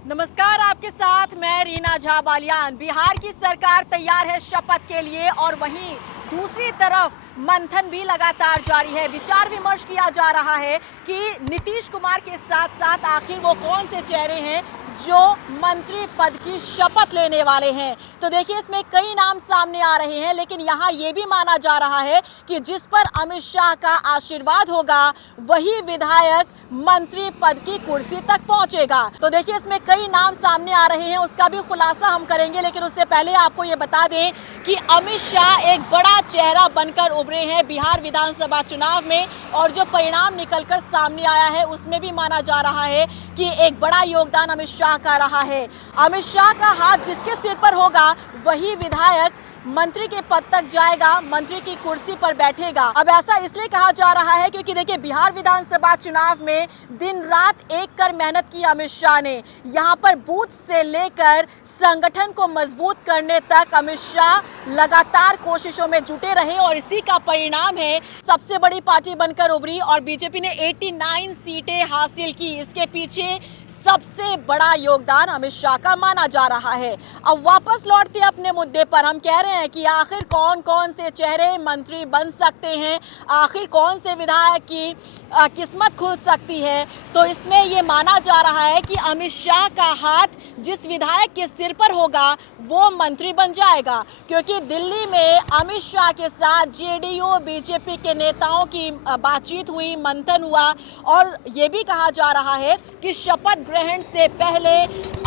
नमस्कार, आपके साथ मैं रीना झा बालियान। बिहार की सरकार तैयार है शपथ के लिए और वहीं दूसरी तरफ मंथन भी लगातार जारी है। विचार विमर्श किया जा रहा है कि नीतीश कुमार के साथ साथ आखिर वो कौन से चेहरे हैं जो मंत्री पद की शपथ लेने वाले हैं। तो देखिए, इसमें कई नाम सामने आ रहे हैं, लेकिन यहाँ ये भी माना जा रहा है कि जिस पर अमित शाह का आशीर्वाद होगा वही विधायक मंत्री पद की कुर्सी तक पहुंचेगा। तो देखिए, इसमें कई नाम सामने आ रहे हैं, उसका भी खुलासा हम करेंगे, लेकिन उससे पहले आपको ये बता दें कि अमित शाह एक बड़ा चेहरा बनकर उभरे हैं बिहार विधानसभा चुनाव में, और जो परिणाम निकलकर सामने आया है उसमें भी माना जा रहा है कि एक बड़ा योगदान अमित शाह का रहा है। अमित शाह का हाथ जिसके सिर पर होगा वही विधायक मंत्री के पद तक जाएगा, मंत्री की कुर्सी पर बैठेगा। अब ऐसा इसलिए कहा जा रहा है क्योंकि देखिए, बिहार विधानसभा चुनाव में दिन रात एक कर मेहनत की अमित शाह ने। यहां पर बूथ से लेकर संगठन को मजबूत करने तक अमित शाह लगातार कोशिशों में जुटे रहे और इसी का परिणाम है सबसे बड़ी पार्टी बनकर उभरी और बीजेपी ने 89 सीटें हासिल की। इसके पीछे सबसे बड़ा योगदान अमित शाह का माना जा रहा है। अब वापस लौटते अपने मुद्दे पर, हम कह रहे हैं कि आखिर कौन कौन से चेहरे मंत्री बन सकते हैं, आखिर कौन से विधायक की किस्मत खुल सकती है। तो इसमें ये माना जा रहा है कि अमित शाह का हाथ जिस विधायक के सिर पर होगा वो मंत्री बन जाएगा, क्योंकि दिल्ली में अमित शाह के साथ जेडीयू बीजेपी के नेताओं की बातचीत हुई, मंथन हुआ, और ये भी कहा जा रहा है कि शपथ ग्रहण से पहले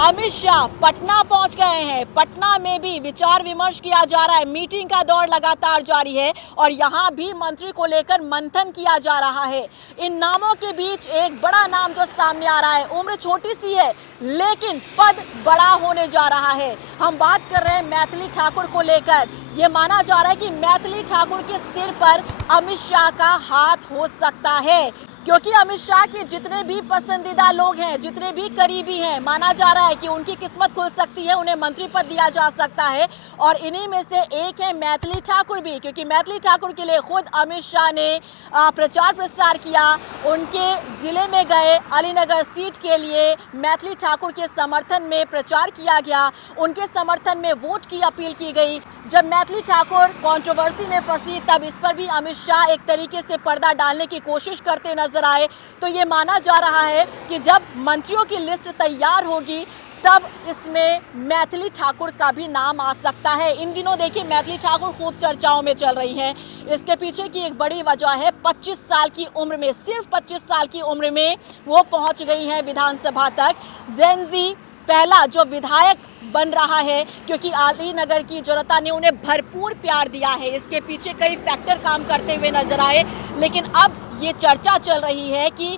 अमित शाह पटना पहुंच गए हैं। पटना में भी विचार विमर्श किया जा रहा है, मीटिंग का दौर लगातार जारी है और यहां भी मंत्री को लेकर मंथन किया जा रहा है। इन नामों के बीच एक बड़ा नाम जो सामने आ रहा है, उम्र छोटी सी है लेकिन पद बड़ा होने जा रहा है। हम बात कर रहे हैं मैथिली ठाकुर को लेकर। यह माना जा रहा है कि मैथिली ठाकुर के सिर पर अमित शाह का हाथ हो सकता है, क्योंकि अमित शाह के जितने भी पसंदीदा लोग हैं, जितने भी करीबी हैं, माना जा रहा है कि उनकी किस्मत खुल सकती है, उन्हें मंत्री पद दिया जा सकता है। और इन्हीं में से एक है मैथिली ठाकुर भी, क्योंकि मैथिली ठाकुर के लिए खुद अमित शाह ने प्रचार प्रसार किया। उनके ज़िले में गए, अलीनगर सीट के लिए मैथिली ठाकुर के समर्थन में प्रचार किया गया, उनके समर्थन में वोट की अपील की गई। जब मैथिली ठाकुर कंट्रोवर्सी में फंसी तब इस पर भी अमित शाह एक तरीके से पर्दा डालने की कोशिश करते नजर आए। तो ये माना जा रहा है कि जब मंत्रियों की लिस्ट तैयार होगी तब इसमें मैथिली ठाकुर का भी नाम आ सकता है। इन दिनों देखिए, मैथिली ठाकुर खूब चर्चाओं में चल रही हैं। इसके पीछे की एक बड़ी वजह है 25 साल की उम्र में, सिर्फ 25 साल की उम्र में वो पहुंच गई हैं विधानसभा तक। जेनजी पहला जो विधायक बन रहा है, क्योंकि अलीनगर की जनता ने उन्हें भरपूर प्यार दिया है। इसके पीछे कई फैक्टर काम करते हुए नजर आए, लेकिन अब ये चर्चा चल रही है कि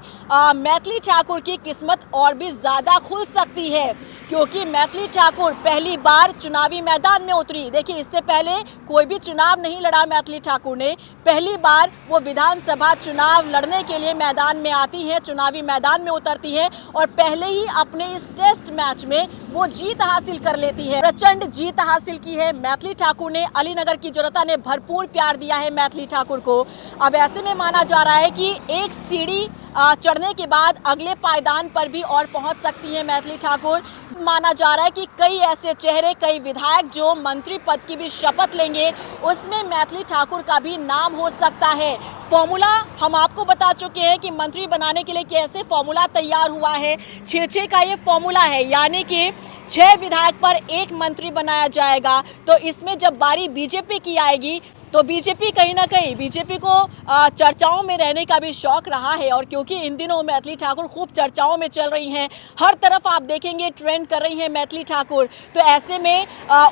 मैथिली ठाकुर की किस्मत और भी ज़्यादा खुल सकती है, क्योंकि मैथिली ठाकुर पहली बार चुनावी मैदान में उतरी। देखिए, इससे पहले कोई भी चुनाव नहीं लड़ा मैथिली ठाकुर ने, पहली बार वो विधानसभा चुनाव लड़ने के लिए मैदान में आती हैं, चुनावी मैदान में उतरती हैं और पहले ही अपने इस टेस्ट मैच में वो जीत हासिल कर लेती है। प्रचंड जीत हासिल की है मैथिली ठाकुर ने। अलीनगर की जनता ने भरपूर प्यार दिया है मैथिली ठाकुर को। अब ऐसे में माना जा रहा है कि एक सीढ़ी चढ़ने के बाद अगले पायदान पर भी और पहुंच सकती है मैथिली ठाकुर। माना जा रहा है कि कई ऐसे चेहरे, कई विधायक जो मंत्री पद की भी शपथ लेंगे, उसमें मैथिली ठाकुर का भी नाम हो सकता है। फॉर्मूला हम आपको बता चुके हैं कि मंत्री बनाने के लिए कैसे फॉर्मूला तैयार हुआ है। 6-6 का ये फॉर्मूला है, यानी कि 6 विधायक पर एक मंत्री बनाया जाएगा। तो इसमें जब बारी बीजेपी की आएगी तो बीजेपी कहीं ना कहीं, बीजेपी को चर्चाओं में रहने का भी शौक रहा है, और क्योंकि इन दिनों मैथिली ठाकुर खूब चर्चाओं में चल रही हैं, हर तरफ आप देखेंगे ट्रेंड कर रही हैं मैथिली ठाकुर, तो ऐसे में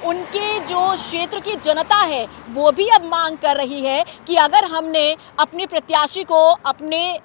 उनके जो क्षेत्र की जनता है वो भी अब मांग कर रही है कि अगर हमने अपनी प्रत्याशी को, अपने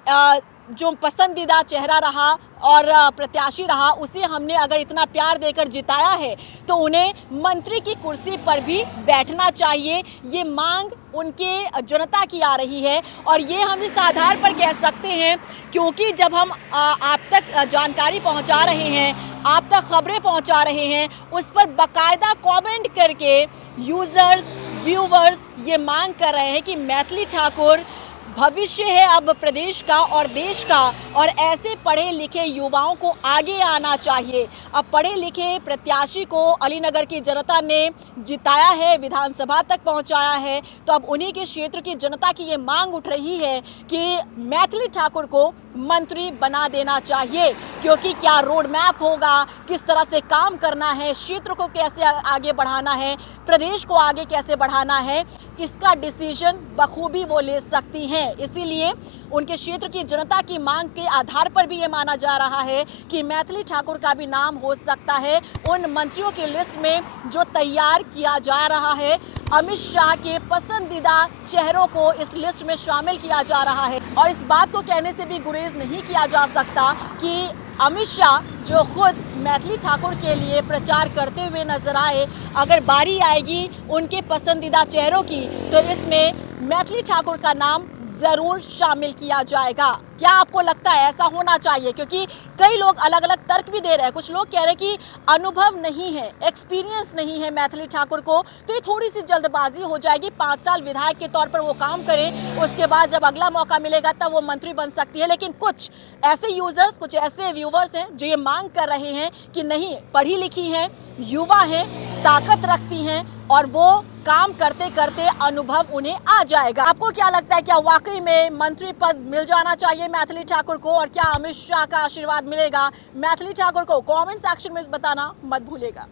जो पसंदीदा चेहरा रहा और प्रत्याशी रहा, उसे हमने अगर इतना प्यार देकर जिताया है तो उन्हें मंत्री की कुर्सी पर भी बैठना चाहिए। ये मांग उनके जनता की आ रही है, और ये हम इस आधार पर कह सकते हैं क्योंकि जब हम आप तक जानकारी पहुंचा रहे हैं, आप तक खबरें पहुंचा रहे हैं, उस पर बाकायदा कमेंट करके यूजर्स, व्यूवर्स ये मांग कर रहे हैं कि मैथिली ठाकुर भविष्य है अब प्रदेश का और देश का, और ऐसे पढ़े लिखे युवाओं को आगे आना चाहिए। अब पढ़े लिखे प्रत्याशी को अलीनगर की जनता ने जिताया है, विधानसभा तक पहुंचाया है, तो अब उन्हीं के क्षेत्र की जनता की ये मांग उठ रही है कि मैथिली ठाकुर को मंत्री बना देना चाहिए, क्योंकि क्या रोड मैप होगा, किस तरह से काम करना है, क्षेत्र को कैसे आगे बढ़ाना है, प्रदेश को आगे कैसे बढ़ाना है, इसका डिसीजन बखूबी वो ले सकती हैं। इसीलिए उनके क्षेत्र की जनता की मांग के आधार पर भी ये माना जा रहा है कि मैथिली ठाकुर का भी नाम हो सकता है उन मंत्रियों की लिस्ट में जो तैयार किया जा रहा है। अमित शाह के पसंदीदा चेहरों को इस लिस्ट में शामिल किया जा रहा है, और इस बात को कहने से भी गुरेज नहीं किया जा सकता कि अमित शाह जो खुद मैथिली ठाकुर के लिए प्रचार करते हुए नजर आए, अगर बारी आएगी उनके पसंदीदा चेहरों की तो इसमें मैथिली ठाकुर का नाम जरूर शामिल किया जाएगा। क्या आपको लगता है ऐसा होना चाहिए? क्योंकि कई लोग अलग अलग तर्क भी दे रहे हैं। कुछ लोग कह रहे हैं कि अनुभव नहीं है, एक्सपीरियंस नहीं है मैथिली ठाकुर को, तो ये थोड़ी सी जल्दबाजी हो जाएगी। 5 साल विधायक के तौर पर वो काम करें, उसके बाद जब अगला मौका मिलेगा तब वो मंत्री बन सकती है। लेकिन कुछ ऐसे यूजर्स, कुछ ऐसे व्यूवर्स हैं जो ये मांग कर रहे हैं कि नहीं, पढ़ी लिखी हैं, युवा हैं, ताकत रखती हैं और वो काम करते करते अनुभव उन्हें आ जाएगा। आपको क्या लगता है, क्या वाकई में मंत्री पद मिल जाना चाहिए मैथिली ठाकुर को, और क्या अमित शाह का आशीर्वाद मिलेगा मैथिली ठाकुर को? कमेंट सेक्शन में बताना मत भूलिएगा।